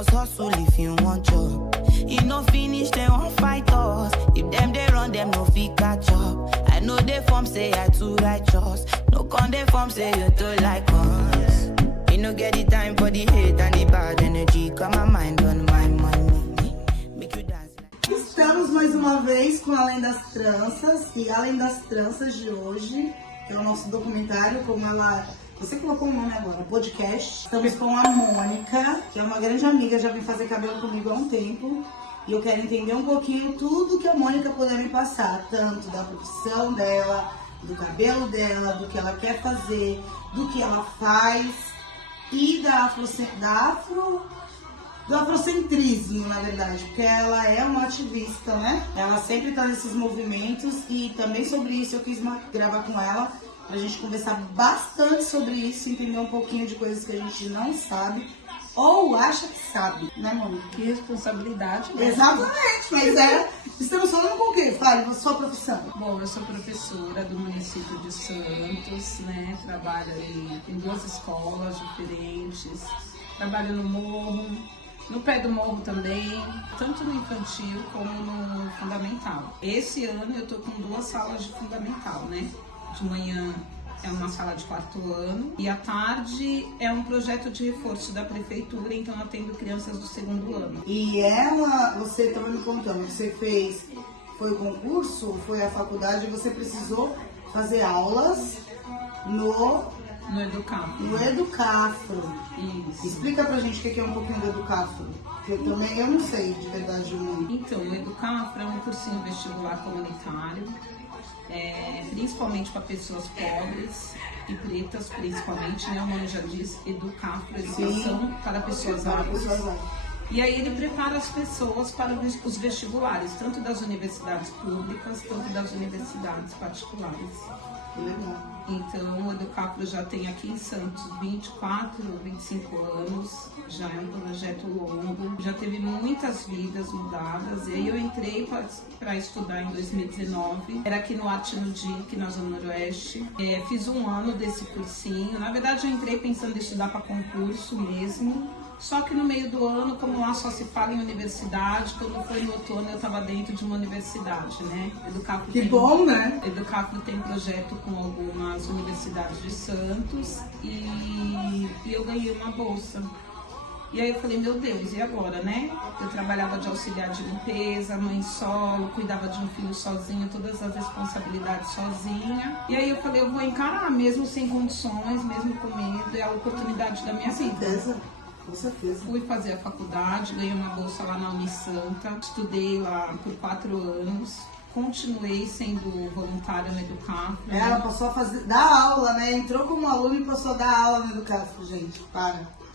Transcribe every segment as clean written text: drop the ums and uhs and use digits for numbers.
must hustle if you want job. If no finish, they won't fight us. If them they run, them no fit catch up. I know they form say I too righteous. No con they form say you too like us. You no get the time for the hate and the bad energy. Got my mind on my money. Make you dance. Estamos mais uma vez com Além das Tranças. E Além das Tranças de hoje, que é o nosso documentário, como ela... Você colocou o nome agora, podcast. Estamos com a Mônica, que é uma grande amiga, já vem fazer cabelo comigo há um tempo. E eu quero entender um pouquinho tudo que a Mônica puder me passar, tanto da profissão dela, do cabelo dela, do que ela quer fazer, do que ela faz e do afrocentrismo, na verdade, porque ela é uma ativista, né? Ela sempre tá nesses movimentos e também sobre isso eu quis gravar com ela pra gente conversar bastante sobre isso, entender um pouquinho de coisas que a gente não sabe ou acha que sabe, né, Mônica? Que responsabilidade, né? Exatamente, mas estamos falando com o quê? Fale, sua profissão. Bom, eu sou professora do município de Santos, né? Trabalho em 2 escolas diferentes, trabalho no morro, no pé do morro também, tanto no infantil como no fundamental. Esse ano eu tô com 2 salas de fundamental, né? De manhã é uma sala de 4º ano e à tarde é um projeto de reforço da prefeitura, então eu atendo crianças do 2º ano. E você estava me contando, você foi o concurso, foi a faculdade, você precisou fazer aulas no Educafro. Isso. Explica pra gente o que é um pouquinho do Educafro, porque eu não sei de verdade muito. Então, o Educafro é um cursinho vestibular comunitário, principalmente para pessoas pobres e pretas, principalmente, né? O nome já diz Educafro, educação para pessoas afros. E aí ele prepara as pessoas para os vestibulares, tanto das universidades públicas, quanto das universidades particulares. Legal. Então, o Educafro já tem aqui em Santos 24, 25 anos, já é um projeto longo, já teve muitas vidas mudadas. E aí eu entrei para estudar em 2019, era aqui no Arte no DIC, na Zona Noroeste. Fiz 1 ano desse cursinho, na verdade eu entrei pensando em estudar para concurso mesmo. Só que no meio do ano, como lá só se fala em universidade, quando foi no outono eu estava dentro de uma universidade, né? Bom, né? Educafro tem projeto com algumas universidades de Santos e eu ganhei uma bolsa. E aí eu falei, meu Deus, e agora, né? Eu trabalhava de auxiliar de limpeza, mãe solo, cuidava de um filho sozinho, todas as responsabilidades sozinha. E aí eu falei, eu vou encarar, mesmo sem condições, mesmo com medo, é a oportunidade da minha vida. Com certeza. Fui fazer a faculdade, ganhei uma bolsa lá na Unisanta, estudei lá por 4 anos, continuei sendo voluntária no Educafro. Ela passou a dar aula, né? Entrou como aluna e passou a dar aula no Educafro, gente.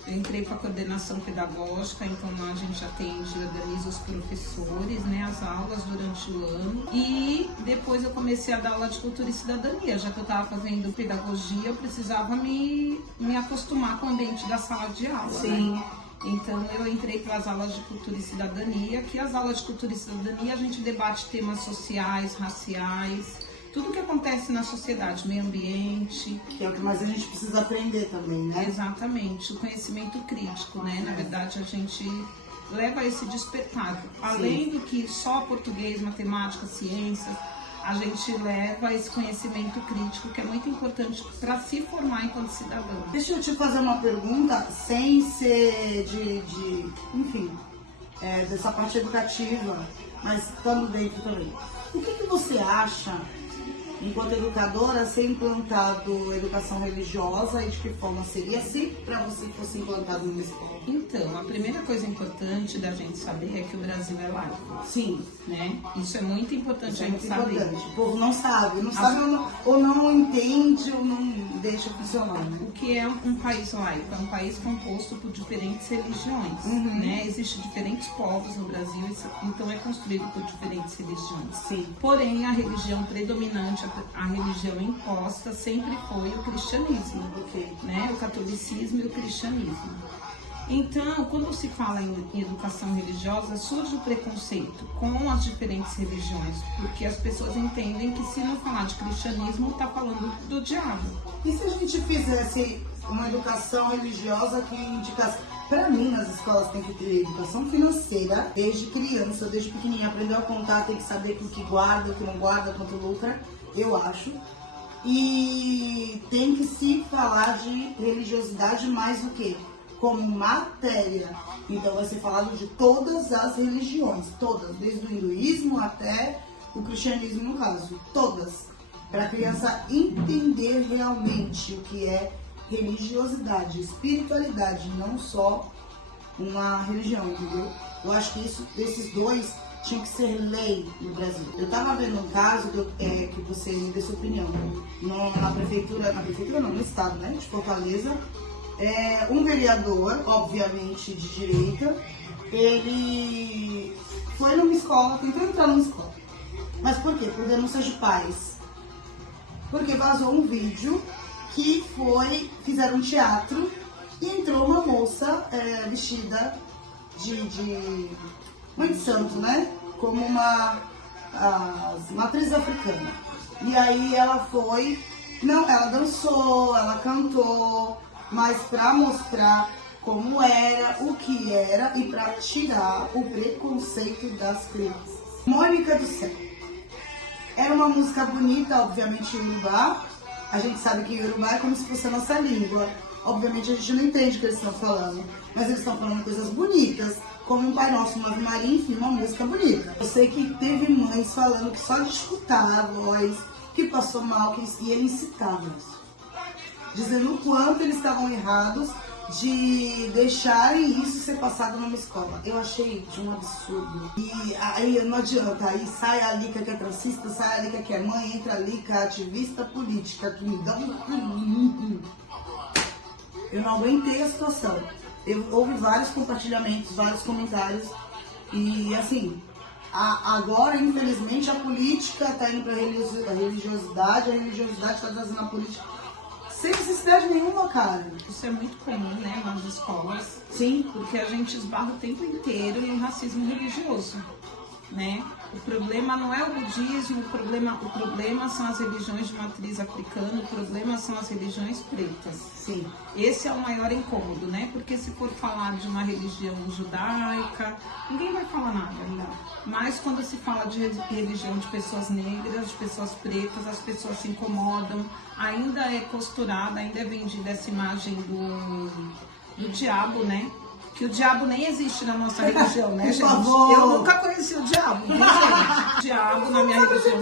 Eu entrei para a coordenação pedagógica, então lá a gente atende e organiza os professores, né, as aulas durante o ano. E depois eu comecei a dar aula de cultura e cidadania, já que eu estava fazendo pedagogia, eu precisava me acostumar com o ambiente da sala de aula. Sim. Né? Então eu entrei para as aulas de cultura e cidadania, que as aulas de cultura e cidadania a gente debate temas sociais, raciais, tudo que acontece na sociedade, meio ambiente. Que é o que mais a gente precisa aprender também, né? Exatamente, o conhecimento crítico, né? Na verdade, a gente leva esse despertar. Além do que só português, matemática, ciências, a gente leva esse conhecimento crítico, que é muito importante para se formar enquanto cidadão. Deixa eu te fazer uma pergunta, sem ser dessa parte educativa, mas estando dentro também. O que você acha, enquanto educadora, ser implantado educação religiosa e de que forma seria se para você fosse implantado numa escola? Então, a primeira coisa importante da gente saber é que o Brasil é laico. Sim. Né? Isso é muito importante a gente saber. O povo não sabe ou não entende ou não deixa funcionar. Né? O que é um país laico? É um país composto por diferentes religiões. Né? Existem diferentes povos no Brasil, então é construído por diferentes religiões. Sim. Porém, a religião predominante, a religião imposta sempre foi o cristianismo, né? O catolicismo e o cristianismo. Então, quando se fala em educação religiosa, surge o preconceito com as diferentes religiões, porque as pessoas entendem que se não falar de cristianismo, está falando do diabo. E se a gente fizesse uma educação religiosa que indicasse... Para mim, nas escolas tem que ter educação financeira, desde criança, desde pequenininha, aprender a contar, tem que saber o que guarda, o que não guarda, quanto lucra, eu acho. E tem que se falar de religiosidade mais o quê? Como matéria. Então vai ser falado de todas as religiões, todas, desde o hinduísmo até o cristianismo no caso, todas. Para a criança entender realmente o que é religiosidade, espiritualidade, não só uma religião, entendeu? Eu acho que esses dois tinham que ser lei no Brasil. Eu estava vendo um caso que você me dê sua opinião. Na prefeitura não, no estado, né, de Fortaleza, um vereador, obviamente de direita, ele foi numa escola, tentou entrar numa escola. Mas por quê? Por denúncias de pais. Porque vazou um vídeo que fizeram um teatro e entrou uma moça vestida de mãe de santo, né? Como uma atriz africana. E aí ela ela dançou, ela cantou, mas para mostrar como era, o que era e para tirar o preconceito das crianças. Mônica do Céu. Era uma música bonita, obviamente em Urubá. A gente sabe que Urubá é como se fosse a nossa língua. Obviamente a gente não entende o que eles estão falando, mas eles estão falando coisas bonitas, como um Pai Nosso, uma Ave Maria, enfim, uma música bonita. Eu sei que teve mães falando que só de escutar a voz, que passou mal, e ele incitava isso. Dizendo o quanto eles estavam errados de deixarem isso ser passado numa escola. Eu achei de um absurdo. E aí não adianta, aí sai a Lica que é transista, sai a Lica que é mãe, entra a Lica ativista política, que me dá um... Eu não aguentei a situação. Houve vários compartilhamentos, vários comentários. E assim, agora infelizmente a política está indo para a religiosidade está trazendo a política sem necessidade nenhuma, cara. Isso é muito comum, né, nas escolas. Sim. Porque a gente esbarra o tempo inteiro em racismo religioso, né? O problema não é o budismo, o problema são as religiões de matriz africana, o problema são as religiões pretas. Sim. Esse é o maior incômodo, né? Porque se for falar de uma religião judaica, ninguém vai falar nada, não. Mas quando se fala de religião de pessoas negras, de pessoas pretas, as pessoas se incomodam, ainda é costurada, ainda é vendida essa imagem do diabo, né? Que o diabo nem existe na nossa religião, né, gente? Eu nunca conheci o diabo, não sei. O diabo na minha religião.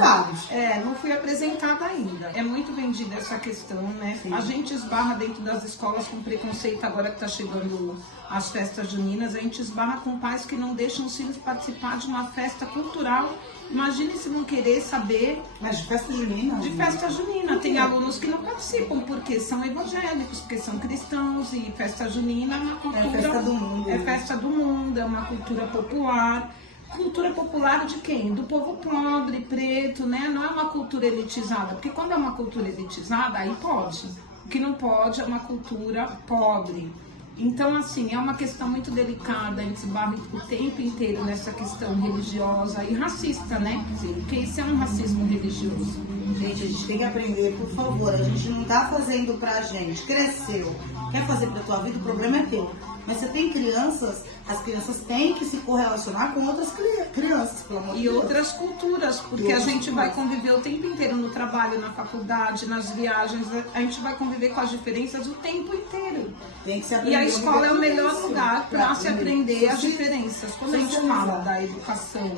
Não fui apresentada ainda. É muito vendida essa questão, né? Sim. A gente esbarra dentro das escolas com preconceito agora que tá chegando as festas juninas, a gente esbarra com pais que não deixam os filhos participar de uma festa cultural. Imagine se não querer saber... Mas de festa junina? De festa junina. Tem alunos que não participam porque são evangélicos, porque são cristãos, e festa junina é uma cultura... É festa do mundo. É festa do mundo, é uma cultura popular. Cultura popular de quem? Do povo pobre, preto, né? Não é uma cultura elitizada, porque quando é uma cultura elitizada, aí pode. O que não pode é uma cultura pobre. Então, assim, é uma questão muito delicada, a gente se barra o tempo inteiro nessa questão religiosa e racista, né? Porque isso é um racismo religioso. Gente, a gente tem que aprender, por favor, a gente não tá fazendo pra gente. Cresceu, quer fazer pra tua vida, o problema é teu. Mas você tem crianças, as crianças têm que se correlacionar com outras crianças, pelo amor de Deus. E outras culturas, porque a gente vai conviver o tempo inteiro no trabalho, na faculdade, nas viagens, a gente vai conviver com as diferenças o tempo inteiro. Tem que se aprender. E a escola é o melhor lugar para se aprender as diferenças. Quando a gente fala da educação,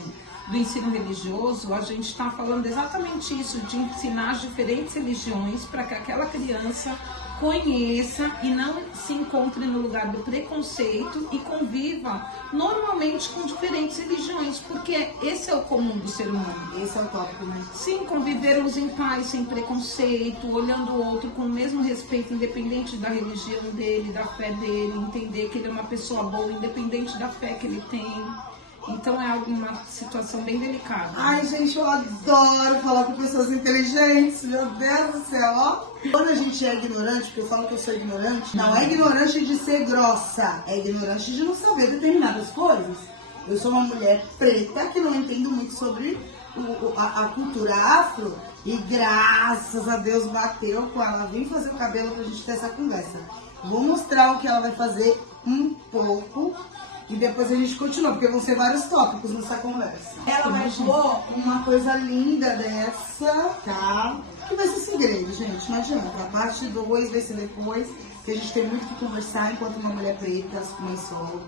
do ensino religioso, a gente está falando exatamente isso, de ensinar as diferentes religiões para que aquela criança conheça e não se encontre no lugar do preconceito e conviva normalmente com diferentes religiões, porque esse é o comum do ser humano. Esse é o tópico, né? Sim, convivermos em paz, sem preconceito, olhando o outro com o mesmo respeito, independente da religião dele, da fé dele, entender que ele é uma pessoa boa, independente da fé que ele tem. Então é uma situação bem delicada. Ai, gente, eu adoro falar com pessoas inteligentes, meu Deus do céu, ó. Quando a gente é ignorante, porque eu falo que eu sou ignorante, não é ignorante de ser grossa, é ignorante de não saber determinadas coisas. Eu sou uma mulher preta que não entendo muito sobre a cultura afro e graças a Deus bateu com ela. Vim fazer o cabelo pra gente ter essa conversa. Vou mostrar o que ela vai fazer um pouco e depois a gente continua, porque vão ser vários tópicos nessa conversa. Ela vai pôr uma coisa linda dessa, tá? Que vai ser segredo, gente, não adianta. A parte 2 vai ser depois, que a gente tem muito que conversar enquanto uma mulher preta, mãe solo,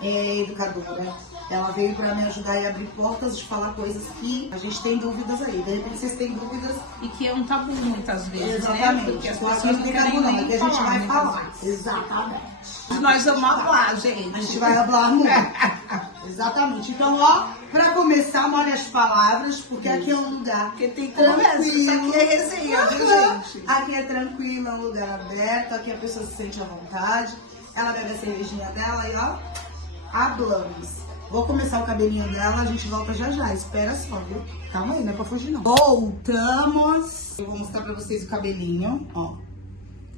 educadora. Ela veio pra me ajudar e abrir portas de falar coisas que a gente tem dúvidas aí. De repente vocês têm dúvidas. E que é um tabu muitas vezes, Exatamente. né? Porque as Então, pessoas não tem querem tabu não, nem é que a gente falar vai muitas falar. vezes. Exatamente. Nós vamos falar, gente. A gente vai falar muito. Exatamente. Então, ó, pra começar, molhe as palavras, porque aqui é um lugar Porque tem conversa, isso aqui é resenha, viu, gente? Aqui é tranquilo, é um lugar aberto, aqui a pessoa se sente à vontade. Ela bebe a cervejinha dela e ó, hablamos. Vou começar o cabelinho dela, a gente volta já já. Espera só, viu? Calma aí, não é pra fugir não. Voltamos. Eu vou mostrar pra vocês o cabelinho, ó.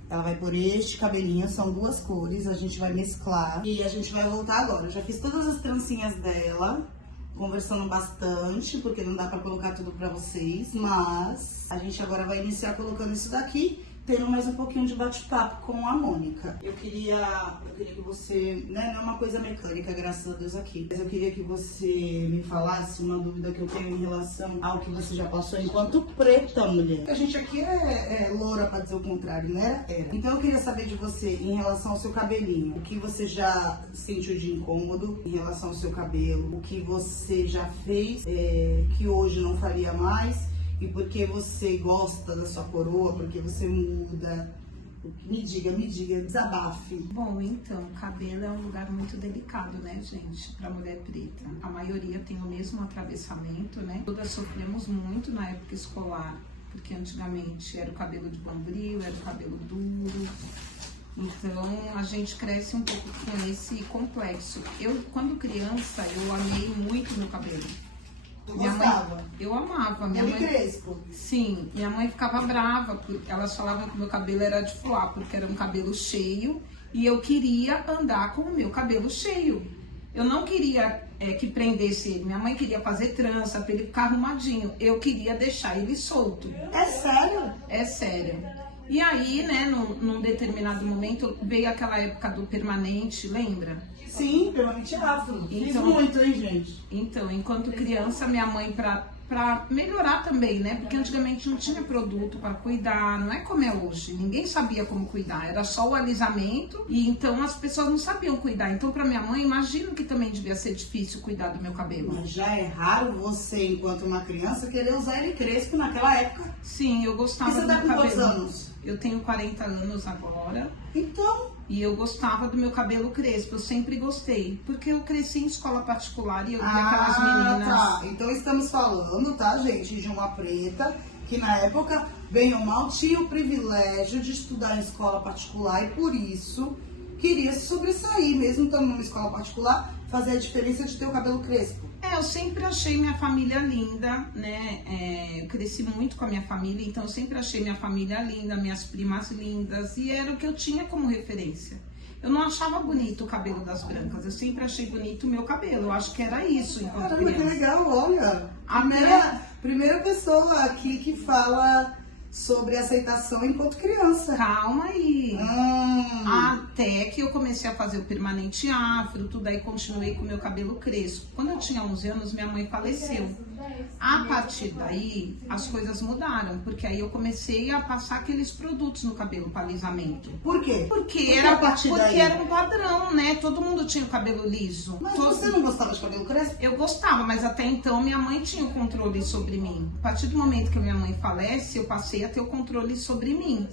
Ela vai por este cabelinho, são 2 cores, a gente vai mesclar. E a gente vai voltar agora. Eu já fiz todas as trancinhas dela, conversando bastante, porque não dá pra colocar tudo pra vocês. Mas a gente agora vai iniciar colocando isso daqui, tendo mais um pouquinho de bate-papo com a Mônica. Eu queria que você, né, não é uma coisa mecânica, graças a Deus aqui, mas eu queria que você me falasse uma dúvida que eu tenho em relação ao que você já passou enquanto preta mulher. A gente aqui é loura, pra dizer o contrário, né? Era. Então eu queria saber de você em relação ao seu cabelinho, o que você já sentiu de incômodo em relação ao seu cabelo, o que você já fez que hoje não faria mais, e porque você gosta da sua coroa, porque você muda. Me diga, desabafe. Bom, então, cabelo é um lugar muito delicado, né, gente, pra mulher preta. A maioria tem o mesmo atravessamento, né? Todas sofremos muito na época escolar, porque antigamente era o cabelo de bombril, era o cabelo duro. Então, a gente cresce um pouco com esse complexo. Eu, quando criança, eu amei muito meu cabelo. Eu amava. Minha mãe, crespo. sim, minha mãe ficava brava, porque elas falavam que meu cabelo era de fuá, porque era um cabelo cheio e eu queria andar com o meu cabelo cheio. Eu não queria que prendesse ele. Minha mãe queria fazer trança para ele ficar arrumadinho. Eu queria deixar ele solto. É sério? É sério. E aí, né, num determinado momento, veio aquela época do permanente, lembra? Sim, permanente afro. Fiz Então, muito, hein, gente? Então, enquanto criança, minha mãe, pra melhorar também, né? Porque antigamente não tinha produto para cuidar, não é como é hoje. Ninguém sabia como cuidar, era só o alisamento e então as pessoas não sabiam cuidar. Então, pra minha mãe, imagino que também devia ser difícil cuidar do meu cabelo. Mas já é raro você, enquanto uma criança, querer usar ele crespo naquela época. Sim, eu gostava E você do tá meu com quantos cabelo. anos? Eu tenho 40 anos agora. Então, E eu gostava do meu cabelo crespo, eu sempre gostei. Porque eu cresci em escola particular e eu via aquelas meninas. tá. Então estamos falando, tá, gente, de uma preta que na época, bem ou mal, tinha o privilégio de estudar em escola particular e por isso queria se sobressair, mesmo estando numa escola particular, fazer a diferença de ter o cabelo crespo. Eu sempre achei minha família linda, né? Eu cresci muito com a minha família, então eu sempre achei minha família linda, minhas primas lindas, e era o que eu tinha como referência. Eu não achava bonito o cabelo das brancas, eu sempre achei bonito o meu cabelo, eu acho que era isso enquanto Caramba, que criança. legal, olha. Primeira pessoa aqui que fala sobre aceitação enquanto criança. Calma aí. Até que eu comecei a fazer o permanente afro, tudo aí continuei com o meu cabelo crespo. Quando eu tinha 11 anos, minha mãe faleceu. A partir daí, as coisas mudaram, porque aí eu comecei a passar aqueles produtos no cabelo para alisamento. Por quê? Porque daí? era um padrão, né? Todo mundo tinha o cabelo liso. Mas você não gostava de cabelo crespo? Eu gostava, mas até então minha mãe tinha o controle sobre mim. A partir do momento que minha mãe falece, eu passei passei a ter o controle sobre mim.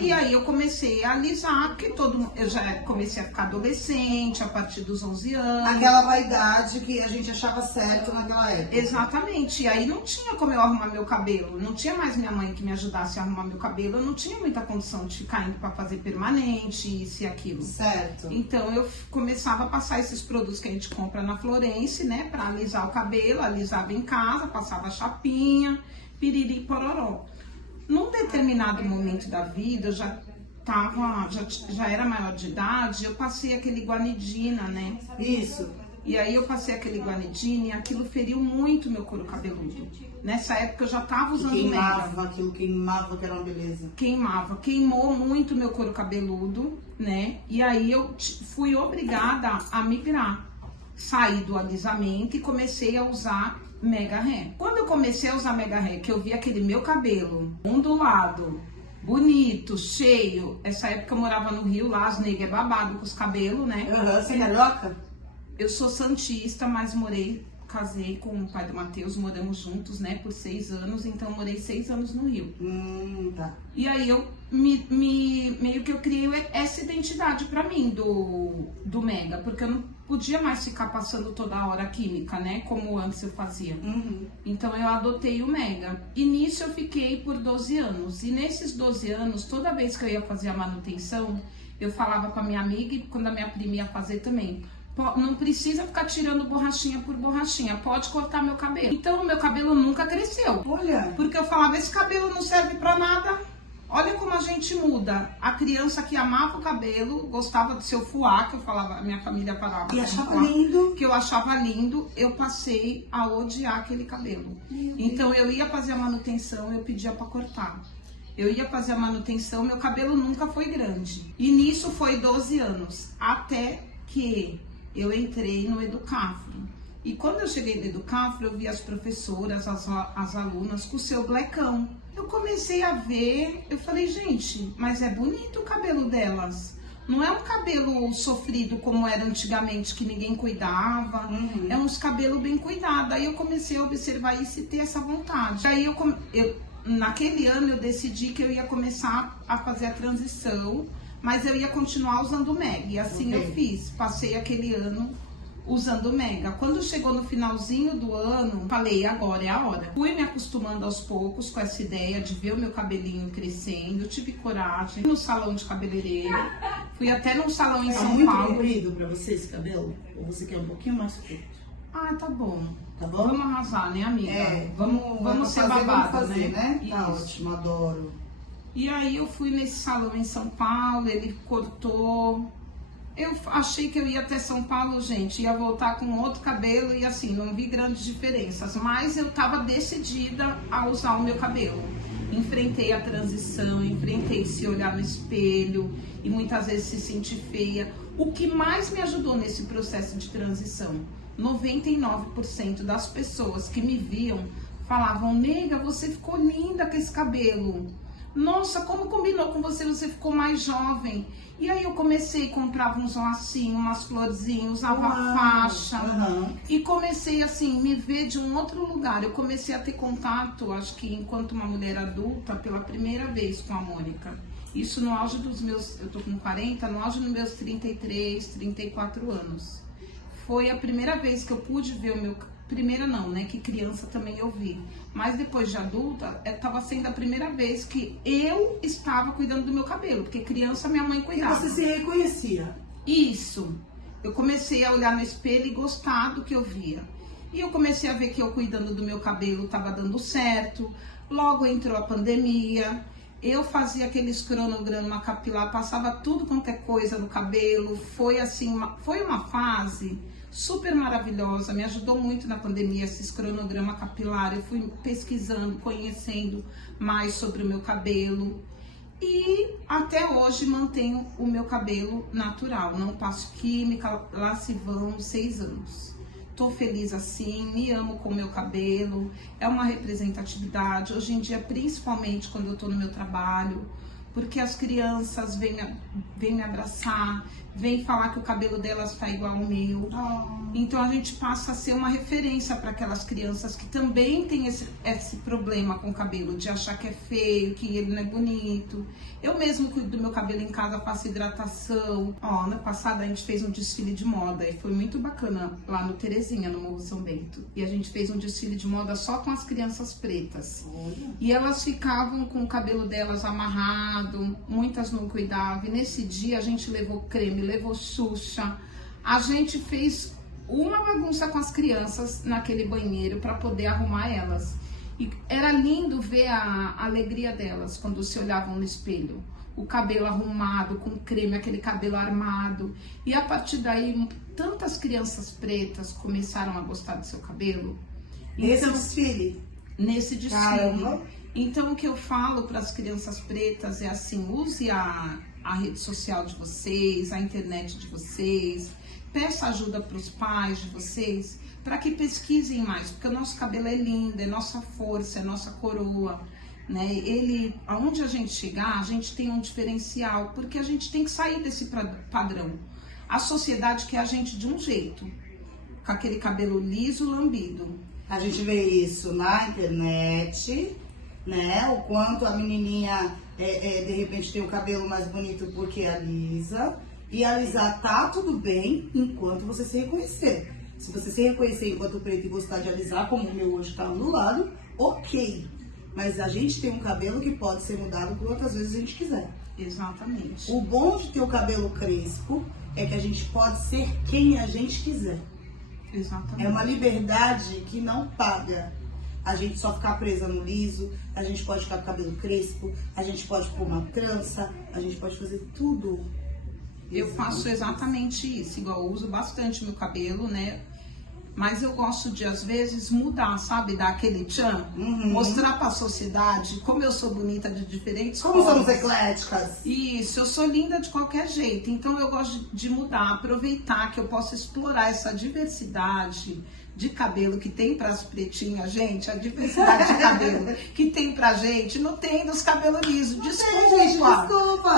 E aí eu comecei a alisar, porque eu já comecei a ficar adolescente a partir dos 11 anos. Aquela vaidade que a gente achava certo naquela época. Exatamente, e aí não tinha como eu arrumar meu cabelo, não tinha mais minha mãe que me ajudasse a arrumar meu cabelo, eu não tinha muita condição de ficar indo pra fazer permanente, isso e aquilo. Certo. Então eu começava a passar esses produtos que a gente compra na Florence, né, pra alisar o cabelo, alisava em casa, passava chapinha, piriri pororó. Num determinado momento da vida, eu já era maior de idade, eu passei aquele guanidina, né? Isso. E aí eu passei aquele guanidina e aquilo feriu muito meu couro cabeludo. Nessa época eu já tava usando Queimava, mega. aquilo queimava, que era uma beleza. Queimou muito meu couro cabeludo, né? E aí eu fui obrigada a migrar. Saí do alisamento e comecei a usar Mega Hair. Quando eu comecei a usar Mega Hair, que eu vi aquele meu cabelo ondulado, bonito, cheio. Essa época eu morava no Rio, lá as negas é babado com os cabelos, né? Você é carioca? Eu sou santista, mas casei com o pai do Matheus, moramos juntos, né, por 6 anos, então eu morei 6 anos no Rio. Tá. E aí eu meio que eu criei essa identidade pra mim do Mega, porque eu não podia mais ficar passando toda hora química, né, como antes eu fazia. Então eu adotei o Mega. E nisso eu fiquei por 12 anos. E nesses 12 anos, toda vez que eu ia fazer a manutenção, eu falava pra minha amiga e quando a minha prima ia fazer também, não precisa ficar tirando borrachinha por borrachinha, pode cortar meu cabelo. Então o meu cabelo nunca cresceu. Olha. Porque eu falava, esse cabelo não serve pra nada. Olha como a gente muda. A criança que amava o cabelo, gostava do seu fuá, que eu falava, minha família falava. E achava lindo. Que eu achava lindo, eu passei a odiar aquele cabelo. Então eu ia fazer a manutenção, eu pedia pra cortar. Eu ia fazer a manutenção, meu cabelo nunca foi grande. E nisso foi 12 anos, até que eu entrei no Educafro. E quando eu cheguei no Educafro, eu vi as professoras, as alunas com o seu blecão. Eu comecei a ver, eu falei, gente, mas é bonito o cabelo delas. Não é um cabelo sofrido como era antigamente, que ninguém cuidava. É uns cabelos bem cuidados. Aí eu comecei a observar isso e ter essa vontade. Aí naquele ano eu decidi que eu ia começar a fazer a transição, mas eu ia continuar usando o Mega. E assim eu fiz. Passei aquele ano usando o Mega. Quando chegou no finalzinho do ano, falei, agora é a hora. Fui me acostumando aos poucos com essa ideia de ver o meu cabelinho crescendo. Eu tive coragem. Fui no salão de cabeleireiro. Fui até num salão em São muito Paulo. comprido pra você esse cabelo? Ou você quer um pouquinho mais curto? Ah, tá bom. Tá bom? Vamos arrasar, né, amiga? Vamos vamos ser fazer, babado, vamos fazer, né? Tá Isso. ótimo, adoro. E aí eu fui nesse salão em São Paulo, ele cortou. Eu achei que eu ia até São Paulo, gente, ia voltar com outro cabelo e assim, não vi grandes diferenças. Mas eu tava decidida a usar o meu cabelo. Enfrentei a transição, enfrentei se olhar no espelho e muitas vezes se sentir feia. O que mais me ajudou nesse processo de transição? 99% das pessoas que me viam falavam, nega, você ficou linda com esse cabelo. Nossa, como combinou com você, você ficou mais jovem. E aí eu comecei, comprava uns lacinhos, umas florzinhas, usava faixa. E comecei assim, me ver de um outro lugar. Eu comecei a ter contato, acho que enquanto uma mulher adulta, pela primeira vez com a Mônica. Isso no auge dos meus, eu tô com 40, no auge dos meus 33, 34 anos. Foi a primeira vez que eu pude ver o meu... Primeira não, né? Que criança também eu vi. Mas depois de adulta, estava sendo a primeira vez que eu estava cuidando do meu cabelo. Porque criança minha mãe cuidava. E você se reconhecia? Isso. Eu comecei a olhar no espelho e gostar do que eu via. E eu comecei a ver que eu cuidando do meu cabelo estava dando certo. Logo entrou a pandemia. Eu fazia aqueles cronograma capilar, passava tudo quanto é coisa no cabelo. Foi assim, foi uma fase super maravilhosa, me ajudou muito na pandemia esses cronograma capilar. Eu fui pesquisando, conhecendo mais sobre o meu cabelo e até hoje mantenho o meu cabelo natural, não passo química, lá se vão 6 anos. Tô feliz assim, me amo com o meu cabelo, é uma representatividade. Hoje em dia, principalmente quando eu tô no meu trabalho, porque as crianças vêm me abraçar, vêm falar que o cabelo delas tá igual ao meu. Então a gente passa a ser uma referência para aquelas crianças que também têm esse problema com o cabelo, de achar que é feio, que ele não é bonito. Eu mesmo cuido do meu cabelo em casa, faço hidratação. Ano passado a gente fez um desfile de moda e foi muito bacana lá no Terezinha, no Morro São Bento. E a gente fez um desfile de moda só com as crianças pretas. E elas ficavam com o cabelo delas amarrado, muitas não cuidavam. E nesse dia a gente levou creme, levou Xuxa. A gente fez uma bagunça com as crianças naquele banheiro para poder arrumar elas. E era lindo ver a alegria delas quando se olhavam no espelho. O cabelo arrumado, com creme, aquele cabelo armado. E a partir daí, tantas crianças pretas começaram a gostar do seu cabelo. Esse desfile? Nesse desfile. Caramba. Então, o que eu falo para as crianças pretas é assim, use a rede social de vocês, a internet de vocês, peça ajuda para os pais de vocês, para que pesquisem mais, porque o nosso cabelo é lindo, é nossa força, é nossa coroa, né? Aonde a gente chegar, a gente tem um diferencial, porque a gente tem que sair desse padrão. A sociedade quer a gente de um jeito, com aquele cabelo liso, lambido. A gente vê isso na internet, né? O quanto a menininha, de repente, tem o cabelo mais bonito porque alisa. E alisar tá tudo bem enquanto você se reconhecer. Se você se reconhecer enquanto preto e gostar de alisar, como o meu hoje tá do lado, ok. Mas a gente tem um cabelo que pode ser mudado quantas vezes a gente quiser. Exatamente. O bom de ter o cabelo crespo é que a gente pode ser quem a gente quiser. Exatamente. É uma liberdade que não paga. A gente só ficar presa no liso, a gente pode ficar com o cabelo crespo, a gente pode pôr uma trança, a gente pode fazer tudo. Eu faço exatamente isso, igual eu uso bastante meu cabelo, né? Mas eu gosto de, às vezes, mudar, sabe? Dar aquele tchan, mostrar pra sociedade como eu sou bonita de diferentes Como formas. somos ecléticas. Isso, eu sou linda de qualquer jeito. Então eu gosto de mudar, aproveitar que eu posso explorar essa diversidade de cabelo que tem para as pretinhas, gente, a diversidade de cabelo que tem pra gente, não tem dos cabelos lisos. Desculpa.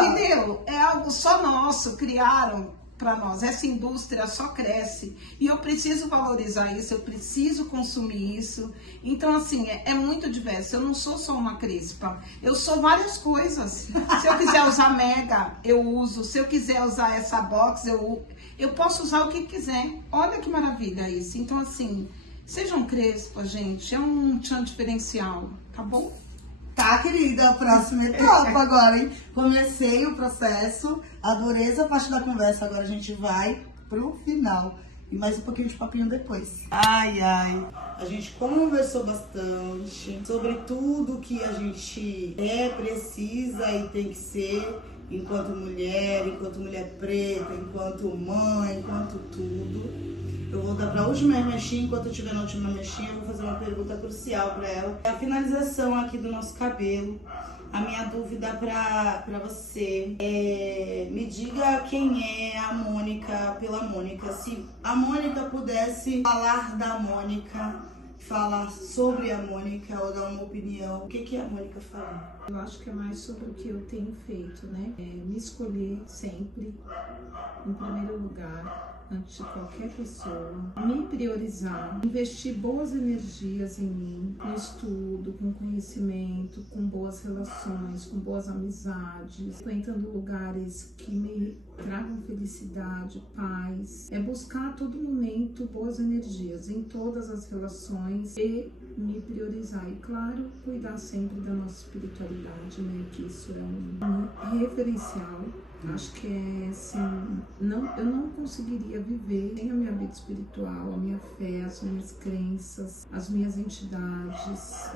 Entendeu? É algo só nosso, criaram para nós. Essa indústria só cresce e eu preciso valorizar isso, eu preciso consumir isso. Então, assim, é muito diverso. Eu não sou só uma crespa, eu sou várias coisas. Se eu quiser usar mega, eu uso. Se eu quiser usar essa box, eu posso usar o que quiser. Olha que maravilha isso. Então, assim, sejam crespas, gente. É um tchan diferencial, tá bom? Tá, querida, próxima etapa agora, hein? Comecei o processo, adorei essa parte da conversa, agora a gente vai pro final. E mais um pouquinho de papinho depois. Ai, ai. A gente conversou bastante sobre tudo que a gente precisa e tem que ser enquanto mulher preta, enquanto mãe, enquanto tudo. Eu vou dar para a última mexinha, enquanto eu estiver na última mexinha, eu vou fazer uma pergunta crucial para ela. É a finalização aqui do nosso cabelo. A minha dúvida para você me diga quem é a Mônica pela Mônica. Se a Mônica pudesse falar da Mônica, falar sobre a Mônica ou dar uma opinião, o que a Mônica fala? Eu acho que é mais sobre o que eu tenho feito, né? Me escolher sempre, em primeiro lugar, antes de qualquer pessoa, me priorizar, investir boas energias em mim, no estudo, com conhecimento, com boas relações, com boas amizades, frequentando lugares que me tragam felicidade, paz. É buscar a todo momento boas energias em todas as relações e me priorizar. E claro, cuidar sempre da nossa espiritualidade, né? Que isso é um referencial. Acho que é assim, eu não conseguiria viver sem a minha vida espiritual, a minha fé, as minhas crenças, as minhas entidades.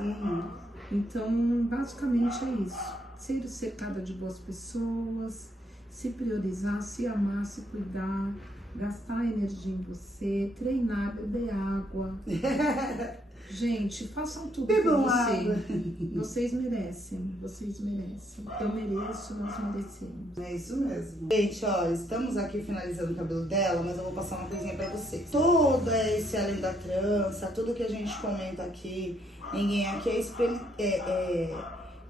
Então, basicamente é isso. Ser cercada de boas pessoas, se priorizar, se amar, se cuidar, gastar energia em você, treinar, beber água. Gente, façam tudo por você. Vocês merecem, vocês merecem. Eu mereço, nós merecemos. É isso mesmo. Gente, ó, estamos aqui finalizando o cabelo dela, mas eu vou passar uma coisinha pra vocês. Todo esse além da trança, tudo que a gente comenta aqui, ninguém aqui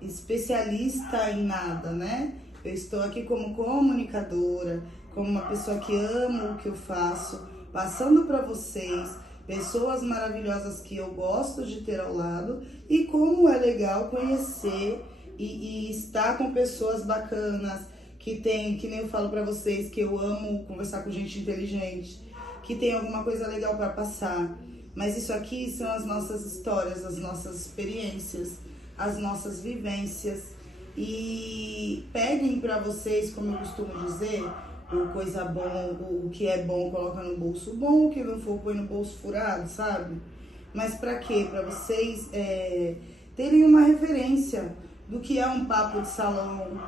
especialista em nada, né? Eu estou aqui como comunicadora, como uma pessoa que ama o que eu faço, passando para vocês pessoas maravilhosas que eu gosto de ter ao lado e como é legal conhecer e estar com pessoas bacanas, que nem eu falo para vocês, que eu amo conversar com gente inteligente, que tem alguma coisa legal para passar. Mas isso aqui são as nossas histórias, as nossas experiências, as nossas vivências. E peguem para vocês, como eu costumo dizer, coisa bom, o que é bom coloca no bolso bom, o que não for põe no bolso furado, sabe? Mas para quê? Para vocês terem uma referência do que é um papo de salão.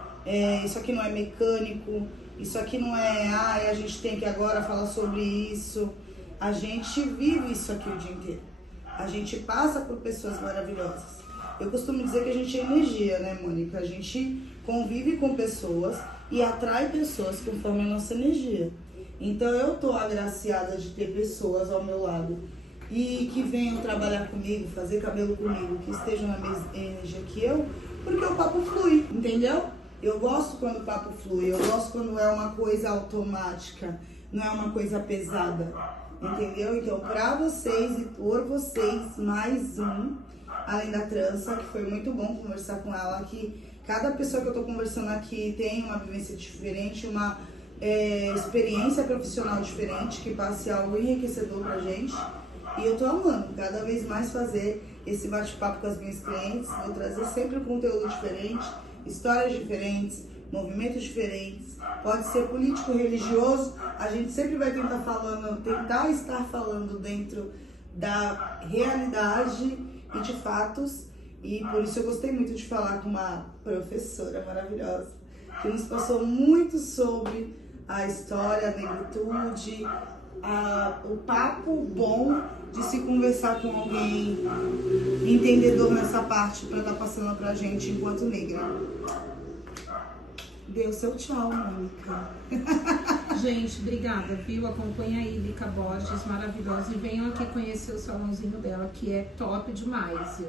Isso aqui não é mecânico, isso aqui não é, a gente tem que agora falar sobre isso. A gente vive isso aqui o dia inteiro. A gente passa por pessoas maravilhosas. Eu costumo dizer que a gente é energia, né, Mônica? A gente convive com pessoas e atrai pessoas conforme a nossa energia. Então eu tô agraciada de ter pessoas ao meu lado e que venham trabalhar comigo, fazer cabelo comigo, que estejam na mesma energia que eu, porque o papo flui, entendeu? Eu gosto quando o papo flui, eu gosto quando é uma coisa automática, não é uma coisa pesada, entendeu? Então, pra vocês e por vocês, mais um Além da Trança, que foi muito bom conversar com ela, que cada pessoa que eu tô conversando aqui tem uma vivência diferente, uma experiência profissional diferente, que passe algo enriquecedor pra gente. E eu tô amando cada vez mais fazer esse bate-papo com as minhas clientes, vou trazer sempre um conteúdo diferente, histórias diferentes, movimentos diferentes, pode ser político, religioso, a gente sempre vai tentar estar falando dentro da realidade e de fatos, e por isso eu gostei muito de falar com uma professora maravilhosa, que nos passou muito sobre a história, a negritude, o papo bom de se conversar com alguém entendedor nessa parte para estar passando pra gente enquanto negra. Dê o seu tchau, Mônica. Gente, obrigada, viu? Acompanha aí, Lica Borges, maravilhosa. E venham aqui conhecer o salãozinho dela, que é top demais, viu?